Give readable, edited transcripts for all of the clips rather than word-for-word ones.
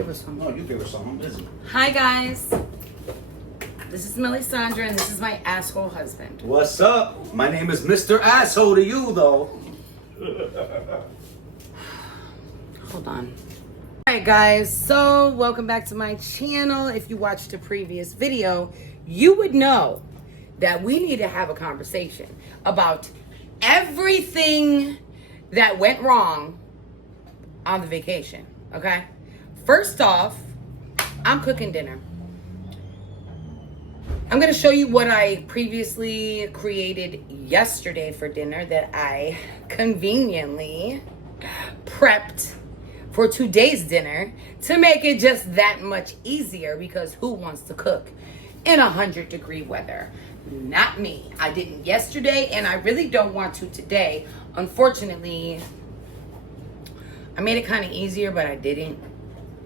No, you give her some. I'm busy. Hi guys, this is Melisandra and this is my asshole husband. What's up? My name is Mr. Asshole to you, though. Hold on. Alright guys, so welcome back to my channel. If you watched the previous video, you would know that we need to have a conversation about everything that went wrong on the vacation, okay? First off, I'm cooking dinner. I'm going to show you what I previously created yesterday for dinner that I conveniently prepped for today's dinner to make it just that much easier, because who wants to cook in 100-degree weather? Not me. I didn't yesterday and I really don't want to today. Unfortunately, I made it kind of easier, but I didn't.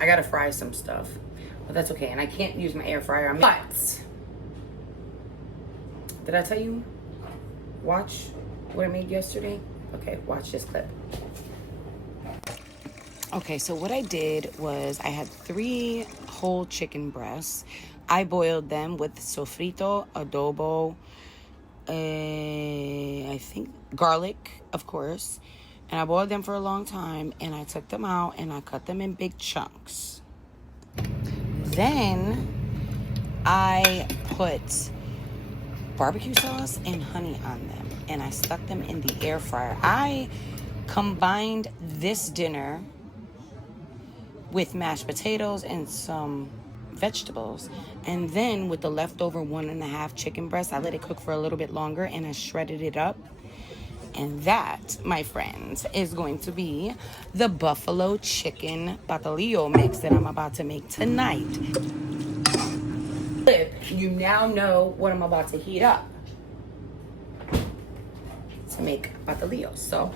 I gotta fry some stuff, but that's okay. And I can't use my air fryer. But did I tell you? Watch what I made yesterday. Okay, watch this clip. Okay, so what I did was I had 3 whole chicken breasts. I boiled them with sofrito, adobo, I think garlic, of course. And I boiled them for a long time, and I took them out and I cut them in big chunks. Then I put barbecue sauce and honey on them, and I stuck them in the air fryer. I combined this dinner with mashed potatoes and some vegetables, and then with the leftover 1.5 chicken breasts, I let it cook for a little bit longer and I shredded it up. And that, my friends, is going to be the buffalo chicken patillo mix that I'm about to make tonight. You now know what I'm about to heat up to make patillo. So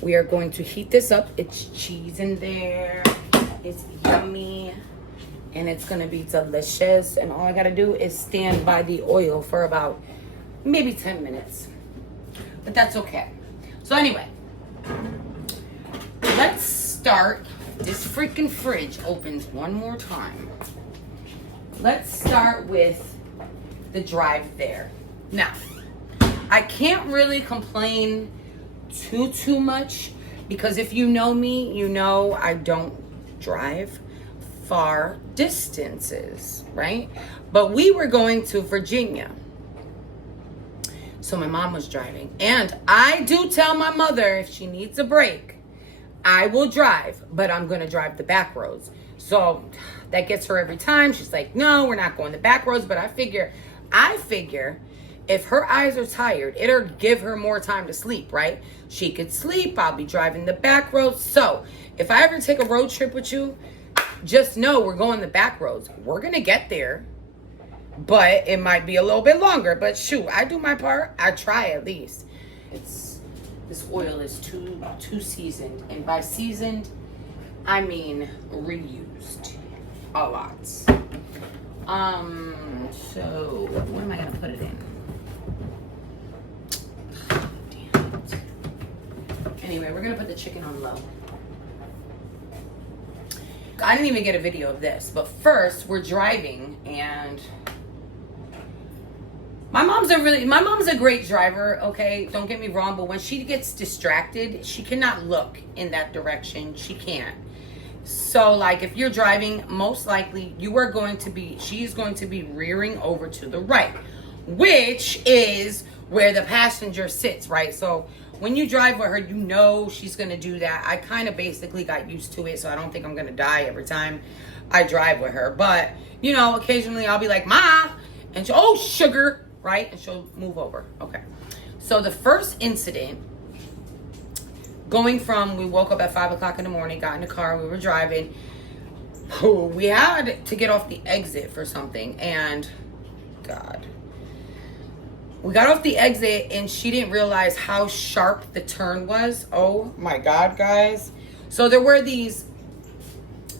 we are going to heat this up. It's cheese in there. It's yummy. And it's going to be delicious. And all I got to do is stand by the oil for about maybe 10 minutes. But that's okay. So anyway, let's start. This freaking fridge opens one more time. Let's start with the drive there. Now, I can't really complain too much, because if you know me, you know I don't drive far distances, right? But we were going to Virginia. So my mom was driving, and I do tell my mother if she needs a break, I will drive, but I'm going to drive the back roads. So that gets her every time. She's like, no, we're not going the back roads. But I figure if her eyes are tired, it'll give her more time to sleep, right? She could sleep. I'll be driving the back roads. So if I ever take a road trip with you, just know we're going the back roads. We're going to get there, but it might be a little bit longer. But shoot, I do my part. I try at least. This oil is too seasoned. And by seasoned, I mean reused a lot. So what am I gonna put it in? Damn it. Anyway, we're gonna put the chicken on low. I didn't even get a video of this, but first we're driving, and my mom's a great driver, okay? Don't get me wrong, but when she gets distracted, she cannot look in that direction. She can't. So, like, if you're driving, most likely she's going to be rearing over to the right, which is where the passenger sits, right? So when you drive with her, you know she's going to do that. I kind of basically got used to it, so I don't think I'm going to die every time I drive with her. But, you know, occasionally I'll be like, Ma, and she'll, oh, sugar, right? And she'll move over. Okay. So the first incident, going from, we woke up at 5 o'clock in the morning, got in the car, we were driving. We had to get off the exit for something, and God. We got off the exit, and she didn't realize how sharp the turn was. Oh my God, guys. So there were these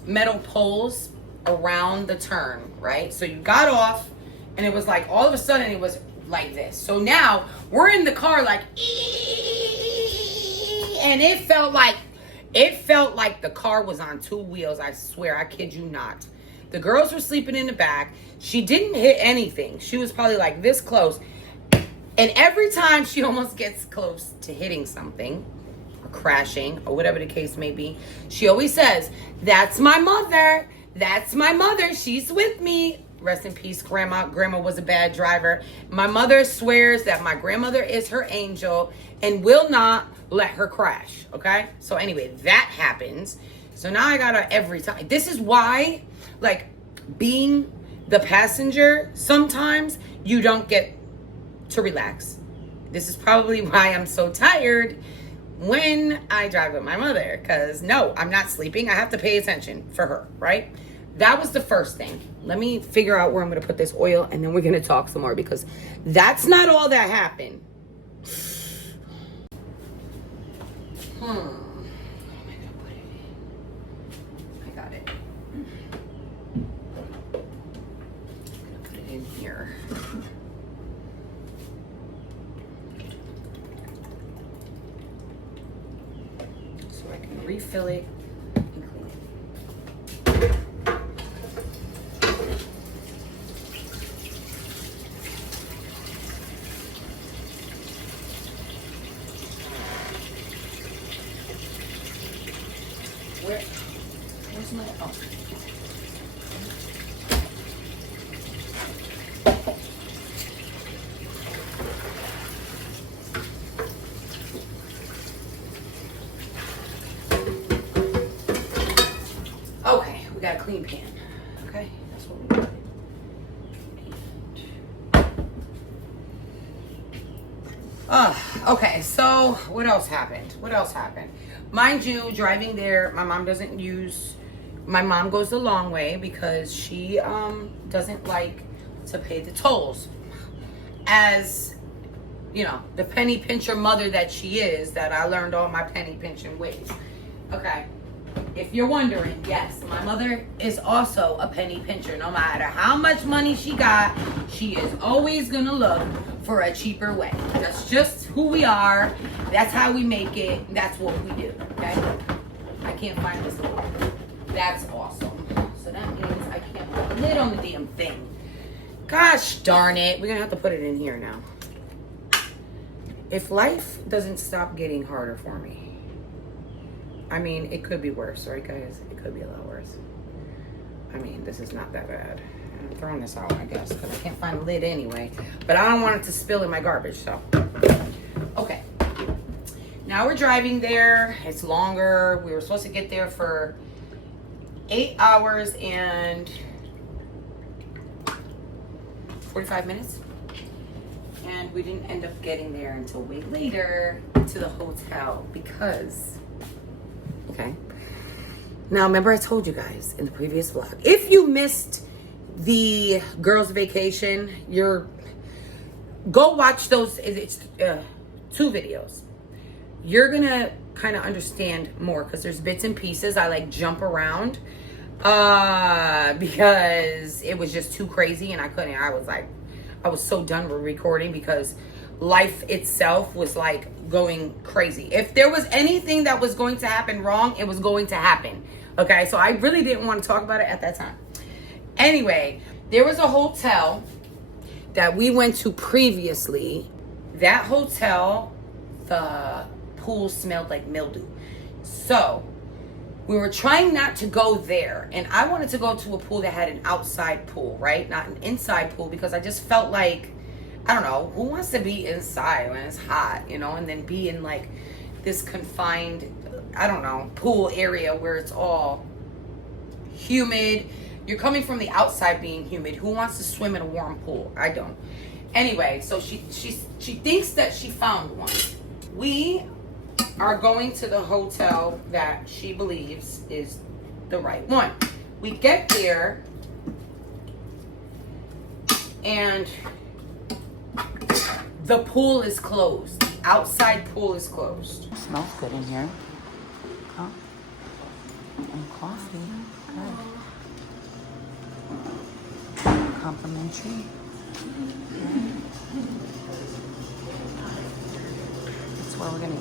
metal poles around the turn, right? So you got off, and it was like, all of a sudden, it was like this. So now we're in the car like, and it felt like It felt like the car was on two wheels. I swear, I kid you not. The girls were sleeping in the back. She didn't hit anything. She was probably like this close. And every time she almost gets close to hitting something, or crashing, or whatever the case may be, she always says, "That's my mother. That's my mother. She's with me." Rest in peace, Grandma. Grandma was a bad driver. My mother swears that my grandmother is her angel and will not let her crash. Okay? So anyway, that happens. So now I gotta every time. This is why, like, being the passenger, sometimes you don't get to relax. This is probably why I'm so tired when I drive with my mother. Because no, I'm not sleeping. I have to pay attention for her, right? That was the first thing. Let me figure out where I'm going to put this oil, and then we're going to talk some more, because that's not all that happened. Where am I going to put it? I got it. I'm going to put it in here. So I can refill it and clean it. Where's my, oh. Okay, we got a clean pan. Okay, that's what we got. Okay, so what else happened? Mind you, driving there, my mom goes the long way because she doesn't like to pay the tolls. As, you know, the penny pincher mother that she is, that I learned all my penny pinching ways. Okay, if you're wondering, yes, my mother is also a penny pincher. No matter how much money she got, she is always gonna look for a cheaper way. That's just who we are. That's how we make it. That's what we do, okay? I can't find this lid. That's awesome. So that means I can't put the lid on the damn thing. Gosh darn it. We're gonna have to put it in here now. If life doesn't stop getting harder for me, I mean, it could be worse, right, guys? It could be a lot worse. I mean, this is not that bad. I'm throwing this out, I guess, because I can't find the lid anyway. But I don't want it to spill in my garbage, so. Okay. Now we're driving there. It's longer. We were supposed to get there for 8 hours and 45 minutes. And we didn't end up getting there until way later to the hotel because, okay. Now, remember I told you guys in the previous vlog, if you missed the girls' vacation, go watch those. It's 2 videos. You're gonna kind of understand more because there's bits and pieces. I like jump around because it was just too crazy and I couldn't. I was so done with recording because life itself was like going crazy. If there was anything that was going to happen wrong, it was going to happen. Okay, so I really didn't want to talk about it at that time. Anyway, there was a hotel that we went to previously. That hotel, the pool smelled like mildew. So we were trying not to go there. And I wanted to go to a pool that had an outside pool, right? Not an inside pool, because I just felt like, I don't know, who wants to be inside when it's hot, you know, and then be in like this confined, I don't know, pool area where it's all humid. You're coming from the outside being humid. Who wants to swim in a warm pool? I don't. Anyway, so she thinks that she found one. We are going to the hotel that she believes is the right one. We get there and the pool is closed. The outside pool is closed. Smells good in here. Oh. And coffee. Good. Complimentary. Okay. That's where we're gonna eat.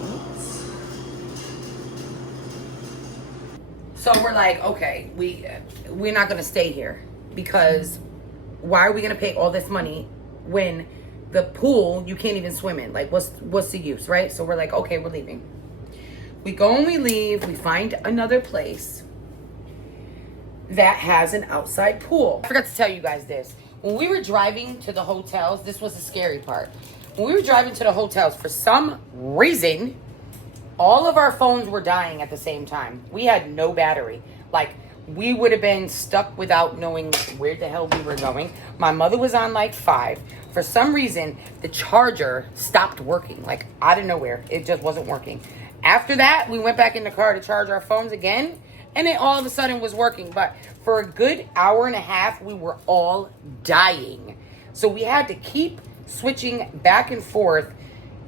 So we're like, okay, we're not gonna stay here because why are we gonna pay all this money when the pool you can't even swim in? Like, what's the use, right? So we're like, okay, we're leaving. We go and we leave. We find another place that has an outside pool. I forgot to tell you guys this. When we were driving to the hotels, this was the scary part. When we were driving to the hotels, for some reason, all of our phones were dying at the same time. We had no battery. Like, we would have been stuck without knowing where the hell we were going. My mother was on like 5. For some reason, the charger stopped working. Like, out of nowhere. It just wasn't working. After that, we went back in the car to charge our phones again. And it all of a sudden was working. But for a good hour and a half, we were all dying. So we had to keep switching back and forth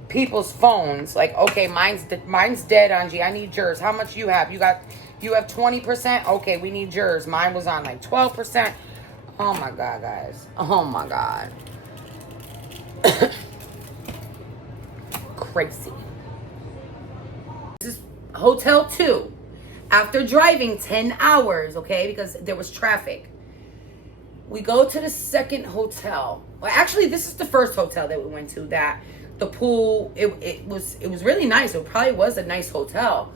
people's phones. Like, okay, mine's dead, Angie. I need yours. How much you have? You have 20%? Okay, we need yours. Mine was on like 12%. Oh my God, guys. Oh my God. Crazy. This is Hotel 2. After driving 10 hours, okay, because there was traffic, we go to the second hotel. Well, actually, this is the first hotel that we went to that the pool, it was really nice. It probably was a nice hotel.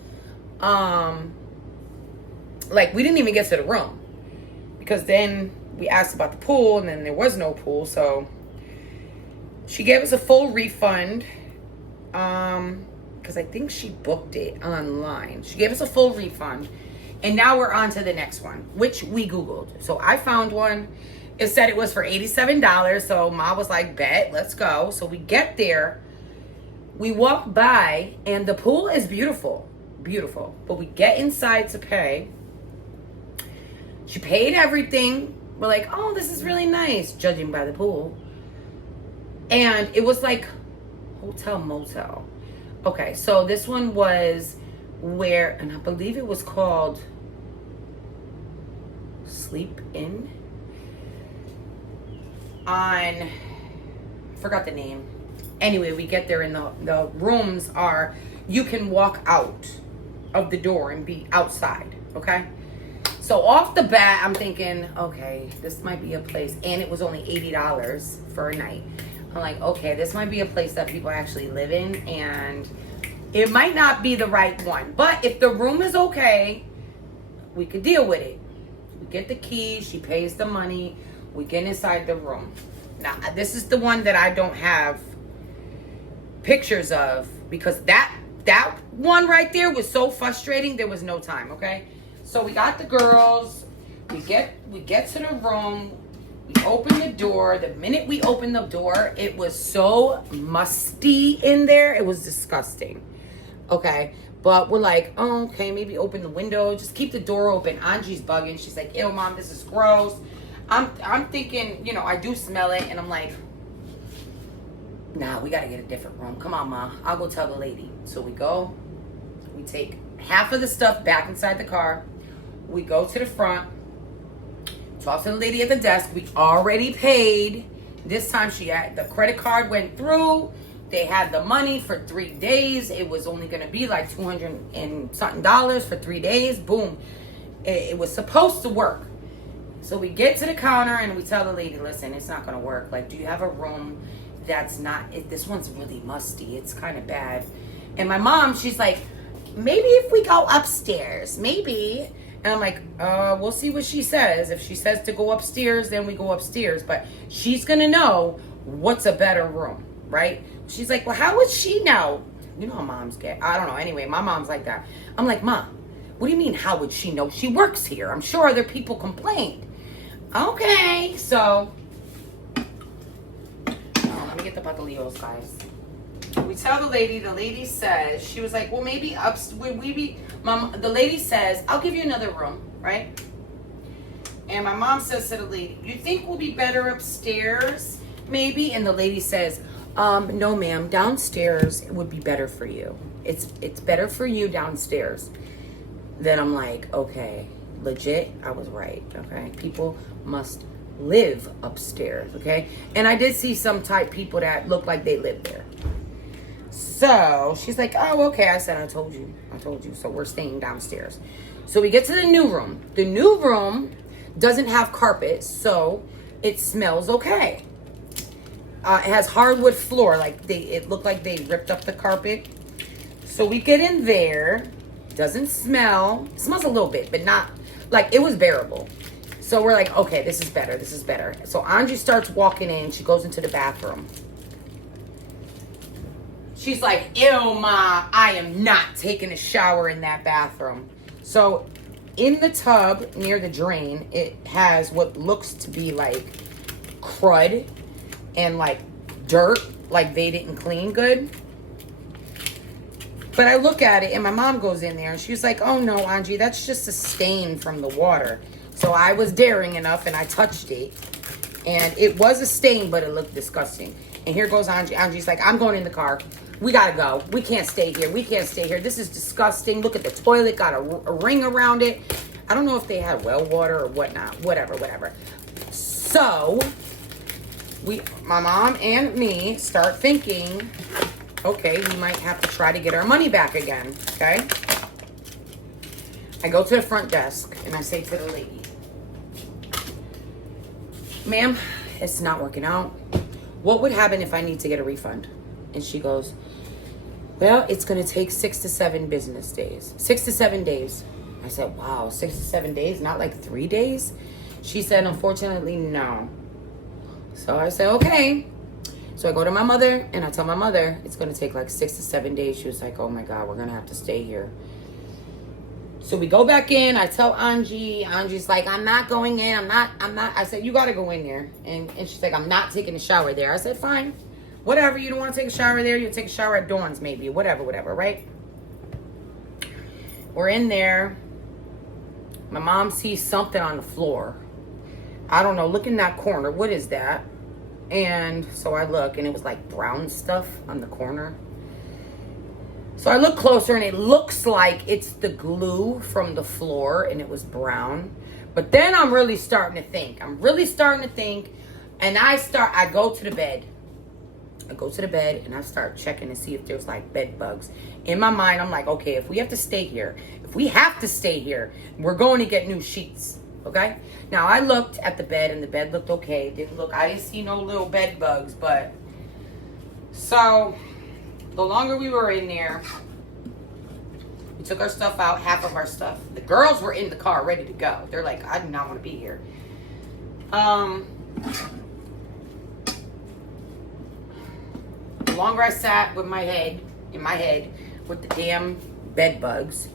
Like, we didn't even get to the room because then we asked about the pool and then there was no pool. So she gave us a full refund. Because I think she booked it online. She gave us a full refund. And now we're on to the next one, which we Googled. So I found one. It said it was for $87. So Ma was like, bet, let's go. So we get there. We walk by and the pool is beautiful. Beautiful. But we get inside to pay. She paid everything. We're like, oh, this is really nice, judging by the pool. And it was like hotel motel. Okay, so this one was where, and I believe it was called Sleep Inn. Forgot the name. Anyway, we get there and the rooms are, you can walk out of the door and be outside, okay? So off the bat, I'm thinking, okay, this might be a place, and it was only $80 for a night. I'm like, okay, this might be a place that people actually live in, and it might not be the right one. But if the room is okay, we could deal with it. We get the keys, she pays the money, we get inside the room. Now, this is the one that I don't have pictures of because that one right there was so frustrating, there was no time, okay? So we got the girls, we get to the room, we open the door. The minute we opened the door, it was so musty in there. It was disgusting. Okay. But we're like, oh, okay, maybe open the window. Just keep the door open. Angie's bugging. She's like, ew, Mom, this is gross. I'm thinking, you know, I do smell it. And I'm like, nah, we got to get a different room. Come on, Ma. I'll go tell the lady. So we go. We take half of the stuff back inside the car. We go to the front. Talk to the lady at the desk. We already paid. This time the credit card went through. They had the money for 3 days. It was only going to be like $200 and something for 3 days. Boom. It was supposed to work. So we get to the counter and we tell the lady, listen, it's not going to work. Like, do you have a room that's not, this one's really musty. It's kind of bad. And my mom, she's like, maybe if we go upstairs, maybe. And I'm like, we'll see what she says. If she says to go upstairs, then we go upstairs. But she's going to know what's a better room, right? She's like, well, how would she know? You know how moms get. I don't know. Anyway, my mom's like that. I'm like, Mom, what do you mean, how would she know? She works here. I'm sure other people complained. Okay, so. Let me get the Batalillos, guys. We tell the lady says, she was like, well, maybe Mom, the lady says, I'll give you another room, right? And my mom says to the lady, you think we'll be better upstairs, maybe? And the lady says, no, ma'am, downstairs would be better for you. It's better for you downstairs. Then I'm like, okay, legit, I was right, okay? People must live upstairs, okay? And I did see some type people that look like they live there. So she's like, oh, okay. I said, I told you. So we're staying downstairs. So we get to the new room. The new room doesn't have carpet, so it smells okay. It has hardwood floor, like it looked like they ripped up the carpet. So we get in there. Doesn't smell. It smells a little bit, but not like it was bearable. So we're like, okay, this is better. This is better. So Angie starts walking in. She goes into the bathroom. She's like, ew, Ma, I am not taking a shower in that bathroom. So in the tub near the drain, it has what looks to be like crud and like dirt, like they didn't clean good. But I look at it and my mom goes in there and she's like, oh no, Angie, that's just a stain from the water. So I was daring enough and I touched it. And it was a stain, but it looked disgusting. And here goes Angie. Angie's like, I'm going in the car. We gotta go. We can't stay here. We can't stay here. This is disgusting. Look at the toilet. Got a ring around it. I don't know if they had well water or whatnot. Whatever. So, my mom and me start thinking, okay, we might have to try to get our money back again, okay? I go to the front desk and I say to the lady, ma'am, it's not working out. What would happen if I need to get a refund? And she goes, well, it's going to take 6 to 7 business days. 6 to 7 days. I said, wow, 6 to 7 days, not like 3 days? She said, unfortunately, no. So I said, okay. So I go to my mother and I tell my mother it's going to take like 6 to 7 days. She was like, oh my God, we're going to have to stay here. So we go back in. I tell Angie. Angie's like, I'm not going in. I'm not. I said, you got to go in there. And she's like, I'm not taking a shower there. I said, fine. Whatever. You don't want to take a shower there. You'll take a shower at Dawn's maybe. Whatever, right? We're in there. My mom sees something on the floor. I don't know. Look in that corner. What is that? And so I look, and it was like brown stuff on the corner. So I look closer, and it looks like it's the glue from the floor, and it was brown. But then I'm really starting to think. And I go to the bed. And I start checking to see if there's like bed bugs. In my mind, I'm like, okay, if we have to stay here, we're going to get new sheets. Okay? Now I looked at the bed and the bed looked okay. I didn't see no little bed bugs, but so the longer we were in there, we took our stuff out, half of our stuff. The girls were in the car ready to go. They're like, I do not want to be here. The longer I sat in my head with the damn bed bugs,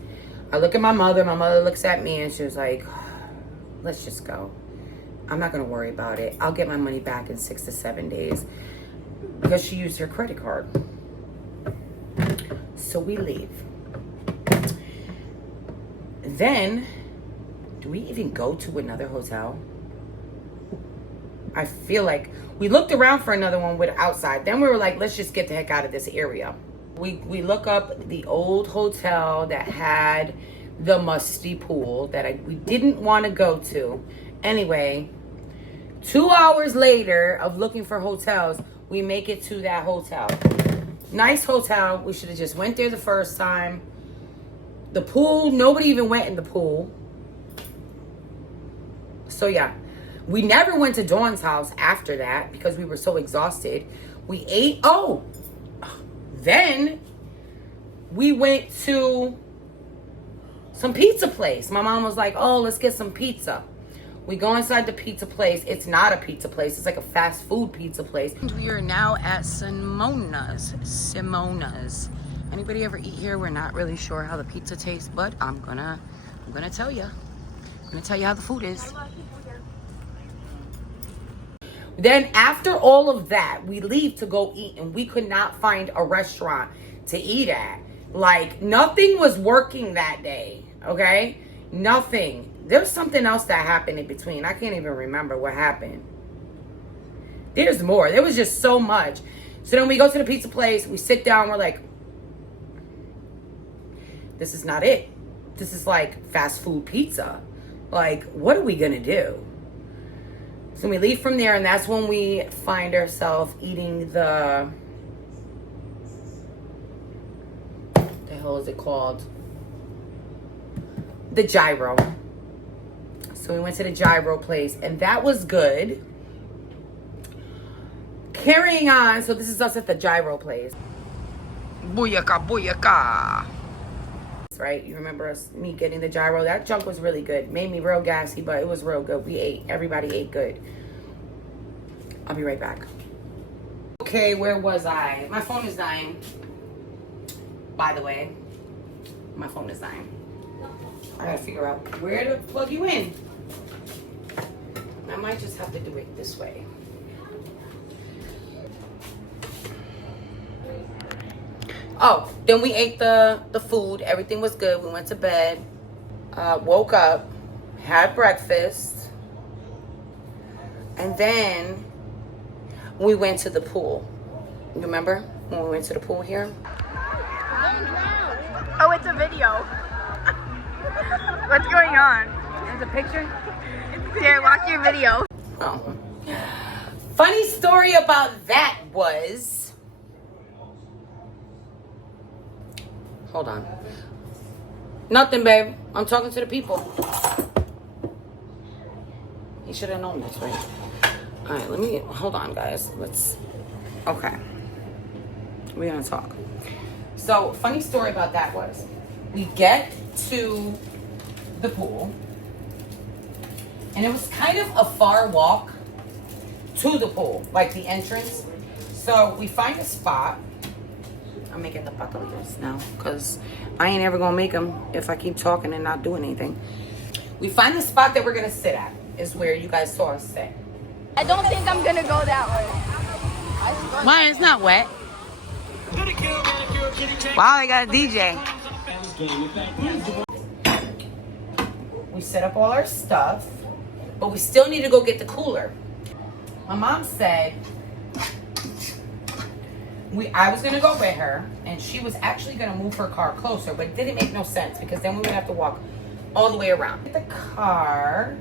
I look at my mother looks at me and she was like, let's just go. I'm not going to worry about it. I'll get my money back in 6 to 7 days, because she used her credit card. So we leave. Then, do we even go to another hotel? I feel like we looked around for another one with outside. Then we were like, let's just get the heck out of this area. We look up the old hotel that had the musty pool that we didn't want to go to. Anyway, 2 hours later of looking for hotels, we make it to that hotel. Nice hotel. We should have just went there the first time. The pool, nobody even went in the pool. So yeah, we never went to Dawn's house after that because we were so exhausted. We ate. Then we went to some pizza place. My mom was like, oh, let's get some pizza. We go inside the pizza place. It's not a pizza place. It's like a fast food pizza place. And we are now at Simona's. Anybody ever eat here? We're not really sure how the pizza tastes, but I'm gonna tell you. I'm gonna tell you how the food is. Then after all of that, we leave to go eat, and we could not find a restaurant to eat at. Like, nothing was working that day, okay? Nothing. There was something else that happened in between. I can't even remember what happened. There's more. There was just so much. So then we go to the pizza place. We sit down. We're like, this is not it. This is like fast food pizza. Like, what are we going to do? So we leave from there, and that's when we find ourselves eating the hell is it called? the gyro. So we went to the gyro place, and that was good. Carrying on, so this is us at the gyro place. Booyaka, booyaka. Right? You remember me getting the gyro? That junk was really good. Made me real gassy, but it was real good. We ate. Everybody ate good. I'll be right back. Okay, where was I? My phone is dying. By the way, my phone is dying. I gotta figure out where to plug you in. I might just have to do it this way. Oh, then we ate the food. Everything was good. We went to bed. Woke up. Had breakfast. And then we went to the pool. You remember when we went to the pool here? Oh, it's a video. What's going on? There's a picture? Here, watch your video. Oh. Funny story about that was... Hold on. Nothing, babe. I'm talking to the people. He should have known this, right? All right, let me... Hold on, guys. Let's... Okay. We're going to talk. So, funny story about that was... We get to the pool. And it was kind of a far walk to the pool. Like the entrance. So, we find a spot. I'm making the buckles now because I ain't ever gonna make them if I keep talking and not doing anything. We find the spot that we're gonna sit at is where you guys saw us sit. I don't think I'm gonna go that way. Why? It's not wet. Wow, they got a DJ. We set up all our stuff, but we still need to go get the cooler. My mom said I was gonna go with her, and she was actually gonna move her car closer, but it didn't make no sense because then we would have to walk all the way around. The car,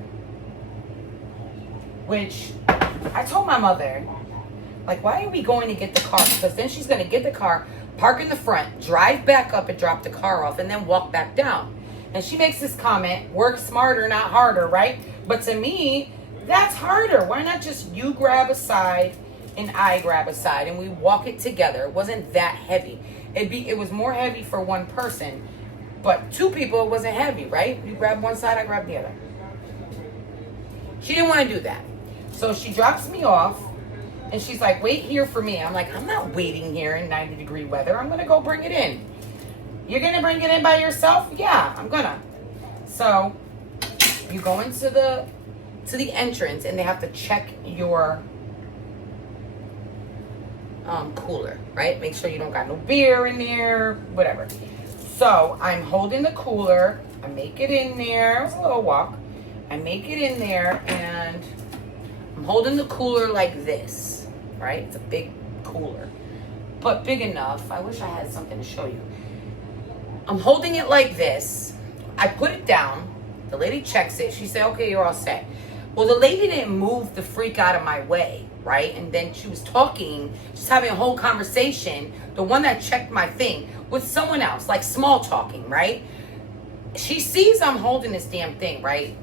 which I told my mother, like, why are we going to get the car? Because then she's gonna get the car, park in the front, drive back up and drop the car off, and then walk back down. And she makes this comment, work smarter, not harder, right? But to me, that's harder. Why not just you grab a side and I grab a side and we walk it together? It wasn't that heavy. It was more heavy for one person, but two people it wasn't heavy, right? You grab one side, I grab the other. She didn't want to do that. So she drops me off and she's like, wait here for me. I'm like, I'm not waiting here in 90-degree weather. I'm going to go bring it in. You're going to bring it in by yourself? Yeah, I'm going to. So you go into the entrance and they have to check your cooler, right? Make sure you don't got no beer in there, whatever. So I'm holding the cooler. I make it in there. It was a little walk. I make it in there and I'm holding the cooler like this, right? It's a big cooler, but big enough. I wish I had something to show you. I'm holding it like this. I put it down. The lady checks it. She said, okay, you're all set. Well, the lady didn't move the freak out of my way, right? And then she was talking, just having a whole conversation. The one that checked my thing with someone else, like small talking, right? She sees I'm holding this damn thing, right?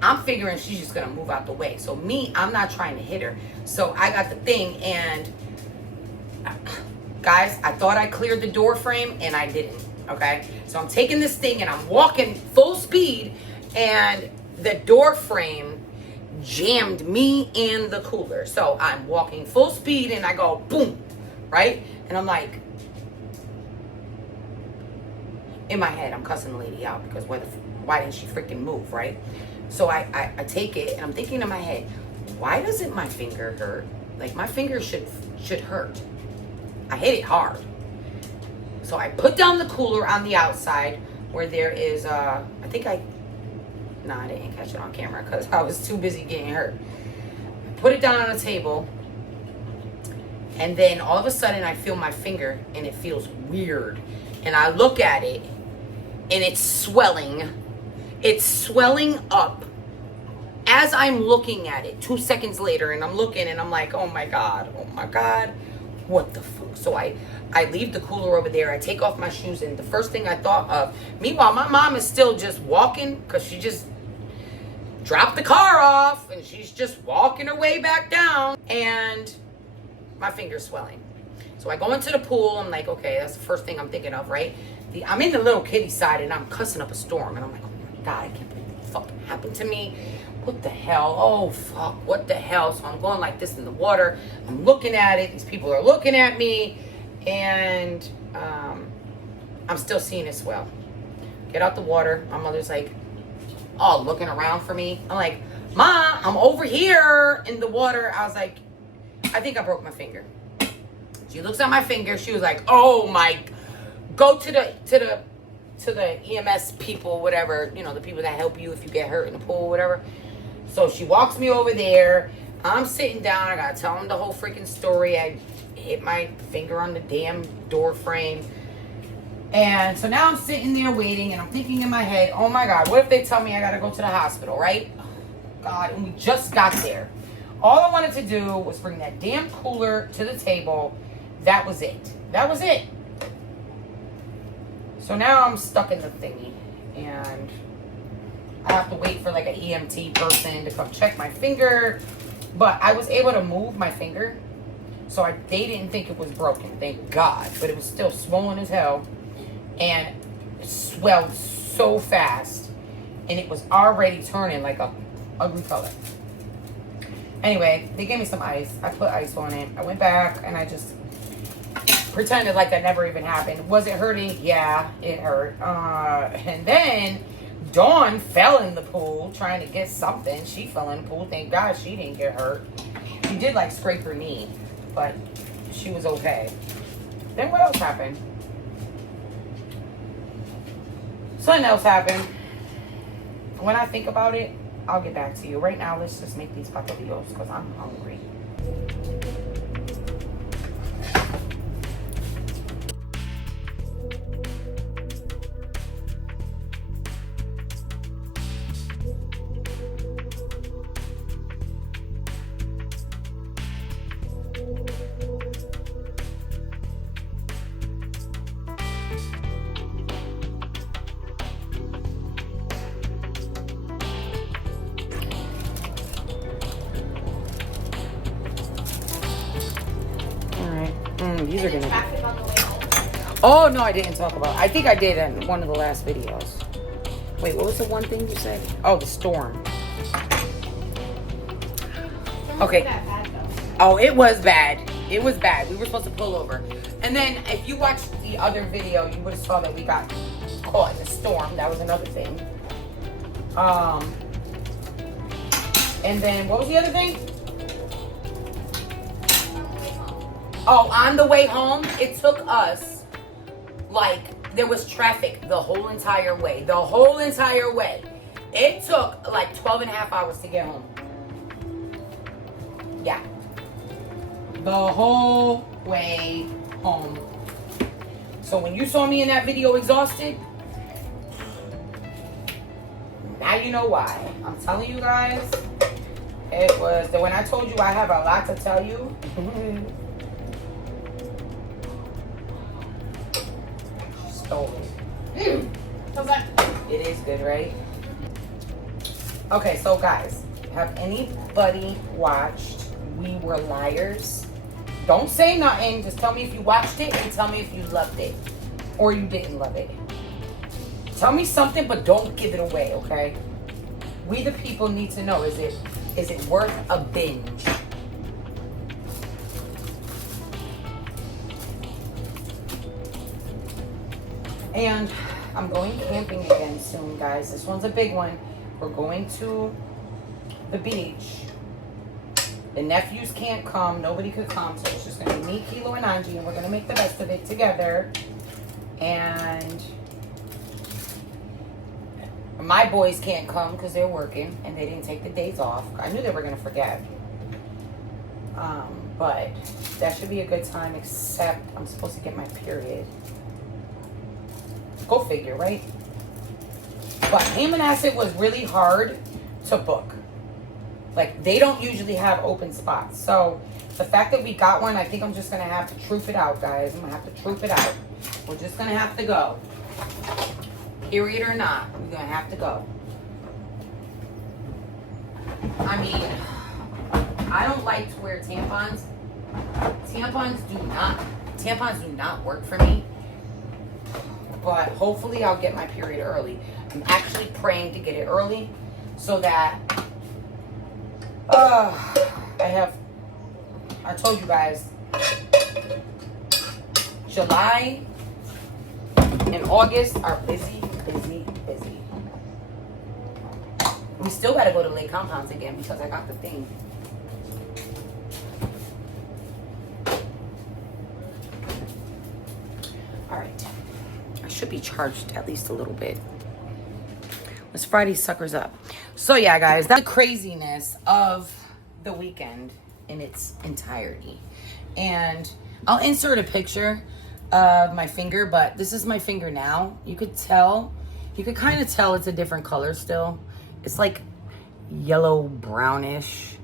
I'm figuring she's just gonna move out the way. So me, I'm not trying to hit her. So I got the thing and guys, I thought I cleared the door frame and I didn't, okay? So I'm taking this thing and I'm walking full speed and the door frame jammed me in the cooler. So I'm walking full speed and I go boom, right? And I'm like, in my head, I'm cussing the lady out because why didn't she freaking move, right? So I take it and I'm thinking in my head, why doesn't my finger hurt? Like my finger should hurt. I hit it hard. So I put down the cooler on the outside where there is, I didn't catch it on camera because I was too busy getting hurt. I put it down on the table and then all of a sudden I feel my finger and it feels weird. And I look at it and it's swelling. It's swelling up as I'm looking at it 2 seconds later, and I'm looking and I'm like, oh my God, what the fuck? So I I leave the cooler over there. I take off my shoes, and the first thing I thought of, meanwhile, my mom is still just walking because she just dropped the car off, and she's just walking her way back down, and my finger's swelling. So I go into the pool. I'm like, okay, that's the first thing I'm thinking of, right? I'm in the little kiddie side, and I'm cussing up a storm, and I'm like, oh my God, I can't believe what fucking happened to me. What the hell? Oh, fuck, what the hell? So I'm going like this in the water. I'm looking at it. These people are looking at me. And I'm still seeing it swell. Get out the water. My mother's like, oh, looking around for me. I'm like, Ma, I'm over here in the water. I was like, I think I broke my finger. She looks at my finger. She was like, oh my, go to the EMS people, whatever, you know, the people that help you if you get hurt in the pool, whatever. So she walks me over there. I'm sitting down. I gotta tell them the whole freaking story. I hit my finger on the damn door frame. And so now I'm sitting there waiting, and I'm thinking in my head, oh my God, what if they tell me I gotta go to the hospital, right? Oh God, and we just got there. All I wanted to do was bring that damn cooler to the table. That was it. That was it. So now I'm stuck in the thingy, and I have to wait for like an EMT person to come check my finger. But I was able to move my finger. So they didn't think it was broken, thank God. But it was still swollen as hell. And it swelled so fast. And it was already turning like a ugly color. Anyway, they gave me some ice. I put ice on it. I went back and I just pretended like that never even happened. Was it hurting? Yeah, it hurt. And then Dawn fell in the pool trying to get something. She fell in the pool. Thank God she didn't get hurt. She did like scrape her knee. But she was okay. Then what else happened? Something else happened. When I think about it, I'll get back to you. Right now, let's just make these papillos because I'm hungry. These are gonna. Oh no, I didn't talk about. I think I did in one of the last videos. Wait, what was the one thing you said? Oh, the storm. Okay. Oh, it was bad. It was bad. We were supposed to pull over, and then if you watched the other video, you would have saw that we got caught in the storm. That was another thing. And then what was the other thing? Oh, on the way home, it took us, like, there was traffic the whole entire way. The whole entire way. It took, like, 12 and a half hours to get home. Yeah. The whole way home. So when you saw me in that video exhausted, now you know why. I'm telling you guys, it was, when I told you I have a lot to tell you, it is good, right? Okay, so guys, have anybody watched We Were Liars? Don't say nothing. Just tell me if you watched it and tell me if you loved it or you didn't love it. Tell me something, but don't give it away, okay? We the people need to know, is it worth a binge? And I'm going camping again soon, guys. This one's a big one. We're going to the beach. The nephews can't come. Nobody could come. So it's just going to be me, Kilo, and Angie. And we're going to make the best of it together. And my boys can't come because they're working. And they didn't take the days off. I knew they were going to forget. But that should be a good time. Except I'm supposed to get my period. Go figure, right? But Hammonasset was really hard to book. Like, they don't usually have open spots. So, the fact that we got one, I think I'm just going to have to troop it out, guys. I'm going to have to troop it out. We're just going to have to go. Period or not, we're going to have to go. I mean, I don't like to wear tampons. Tampons do not work for me. But hopefully I'll get my period early. I'm actually praying to get it early so that I told you guys, July and August are busy. We still gotta go to Lake Compounds again because I got the thing. Alright. I should be charged at least a little bit. Let's fry these suckers up. So yeah, guys, that's the craziness of the weekend in its entirety. And I'll insert a picture of my finger, but this is my finger now. You could kind of tell it's a different color still. It's like yellow brownish.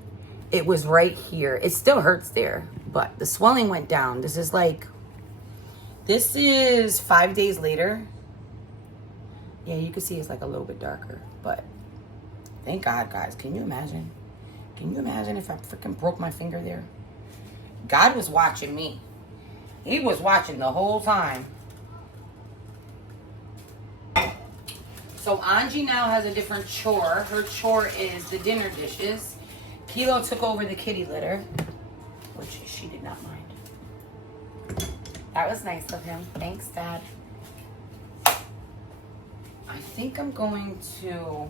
It was right here. It still hurts there, but the swelling went down. This is 5 days later. Yeah, you can see it's like a little bit darker, but thank God, guys. Can you imagine? Can you imagine if I freaking broke my finger there? God was watching me. He was watching the whole time. So Angie now has a different chore. Her chore is the dinner dishes. Kilo took over the kitty litter, which she did not mind. That was nice of him. Thanks, Dad. I think I'm going to...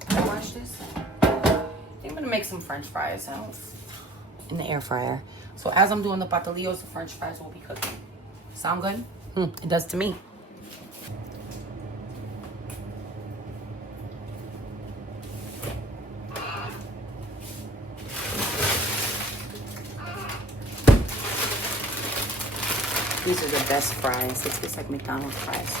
Can I wash this? I think I'm going to make some French fries in the air fryer. So as I'm doing the patillos, the French fries will be cooking. Sound good? It does to me. These are the best fries. It tastes like McDonald's fries.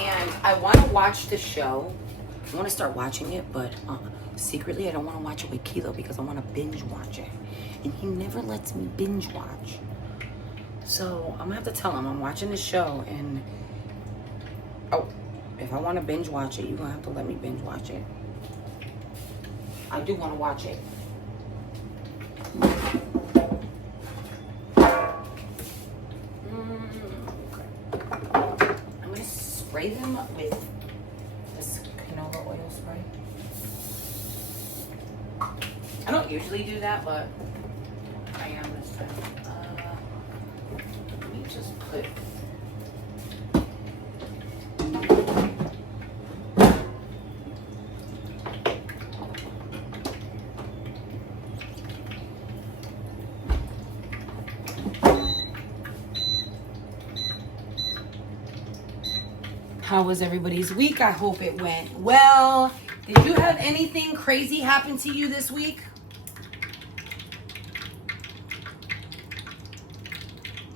And I want to watch the show. I want to start watching it, but secretly I don't want to watch it with Kilo because I want to binge watch it. And he never lets me binge watch. So I'm going to have to tell him I'm watching the show and... Oh. If I want to binge watch it, you're going to have to let me binge watch it. I do want to watch it. Okay. I'm going to spray them with this canola oil spray. I don't usually do that, but I am this time. Let me just put... How was everybody's week? I hope it went well. Did you have anything crazy happen to you this week?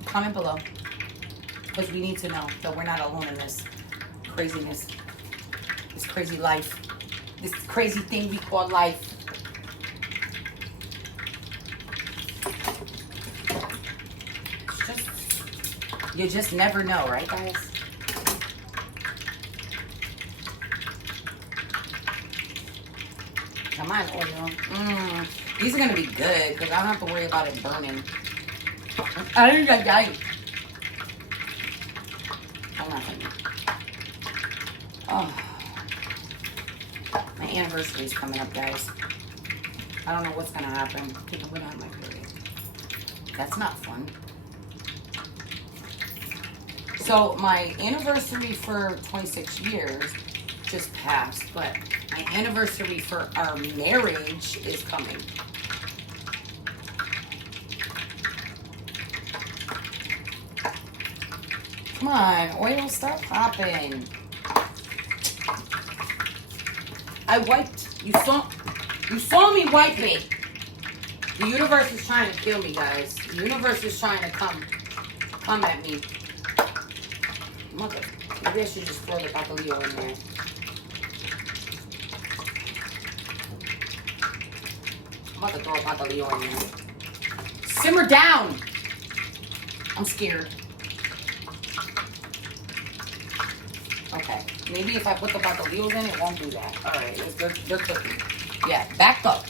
Comment below. Because we need to know that we're not alone in this craziness. This crazy life. This crazy thing we call life. It's just, you just never know, right, guys? Come on, oil. These are going to be good because I don't have to worry about it burning. I think I died. I'm not going to. Oh. My anniversary is coming up, guys. I don't know what's going to happen. I think I'm going to have my period. That's not fun. So, my anniversary for 26 years just passed, but my anniversary for our marriage is coming. Come on, oil, stop popping. I wiped. You saw me wipe it. The universe is trying to kill me, guys. The universe is trying to come at me. Mother, maybe I should just throw the bacalhau in there. I'm about to throw a bacalhau in there. Simmer down! I'm scared. Okay, maybe if I put the bacalhaus in, it won't do that. Alright, they're cooking. Yeah, back up.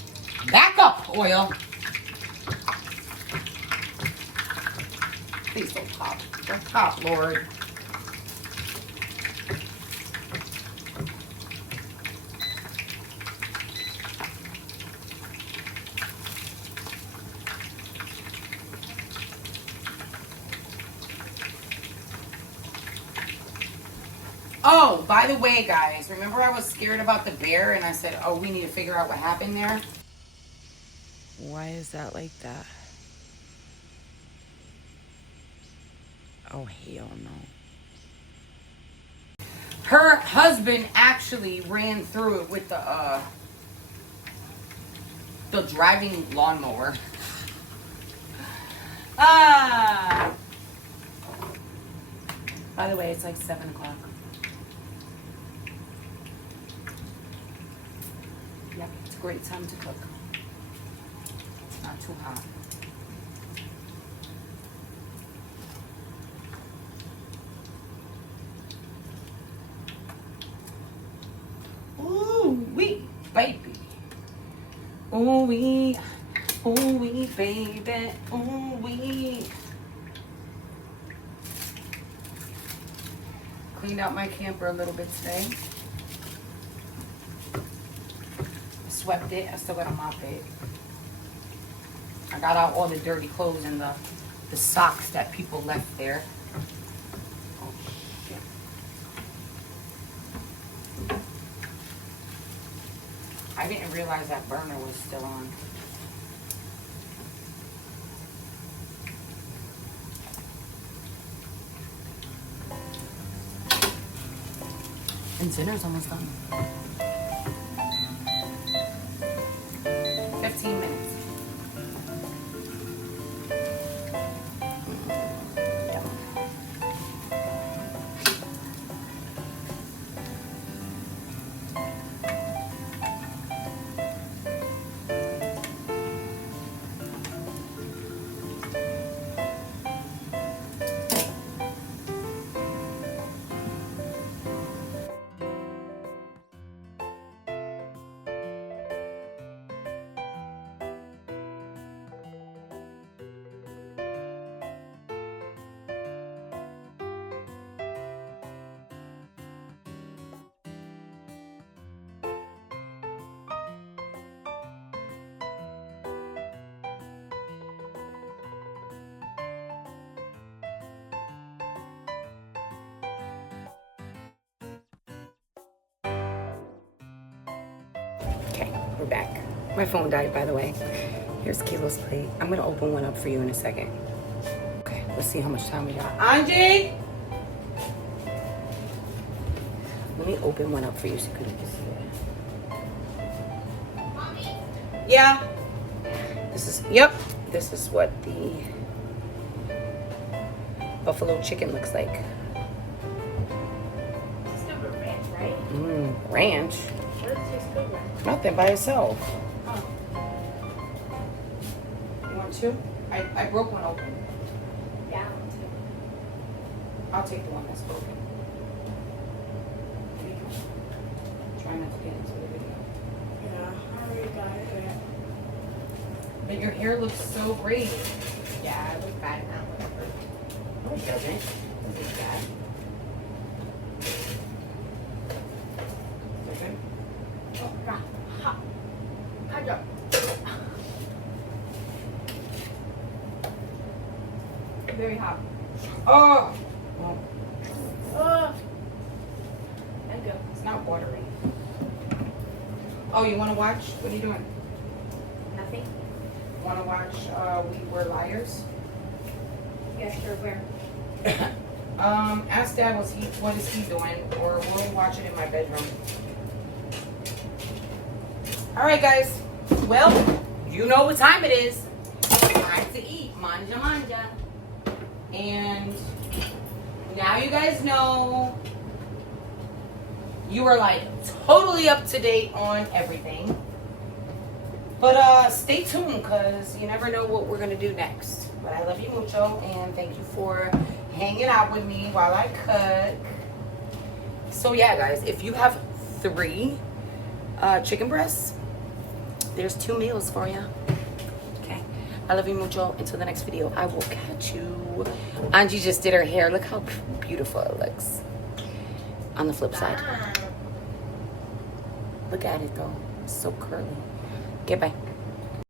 Back up, oil. Please don't pop. Don't pop, Lord. Oh, by the way, guys, remember I was scared about the bear and I said, oh, we need to figure out what happened there? Why is that like that? Oh, hell no. Her husband actually ran through it with the driving lawnmower. Ah! By the way, it's like 7 o'clock. Yep, it's a great time to cook. It's not too hot. Ooh wee, baby. Ooh wee, baby. Ooh wee. Cleaned out my camper a little bit today. Swept it. I still gotta mop it. I got out all the dirty clothes and the socks that people left there. Oh shit. I didn't realize that burner was still on. And dinner's almost done. 15 minutes. Okay, we're back. My phone died, by the way. Here's Kilo's plate. I'm gonna open one up for you in a second. Okay, let's see how much time we got. Angie! Let me open one up for you so you can see it. Mommy? Yeah? This is what the buffalo chicken looks like. It's number ranch, right? Ranch? What does it taste good with? Nothing by itself. Oh. You want two? I broke one open. Yeah, I want to. I'll take the one that's broken. There you go. Try not to get into the video. Yeah, I already got it. But your hair looks so great. Yeah, it was bad now, whatever. No, it doesn't. It doesn't bad. Okay. Oh, God. Hot. Hot dog. Very hot. Oh! Well, Oh. And go. it's not watery. Oh, you want to watch? What are you doing? Nothing? Want to watch We Were Liars? Yeah, sure, where? Ask Dad what is he doing, or we'll watch it in my bedroom. All right, guys. Well, you know what time it is. Time like to eat. Manja manja. And now you guys know you are like totally up to date on everything. But stay tuned, because you never know what we're going to do next. But I love you mucho, and thank you for hanging out with me while I cook. So yeah, guys, if you have 3 chicken breasts, there's 2 meals for you. Okay. I love you mucho. Until the next video, I will catch you. Angie just did her hair. Look how beautiful it looks. On the flip side. Look at it, though. It's so curly. Okay, bye.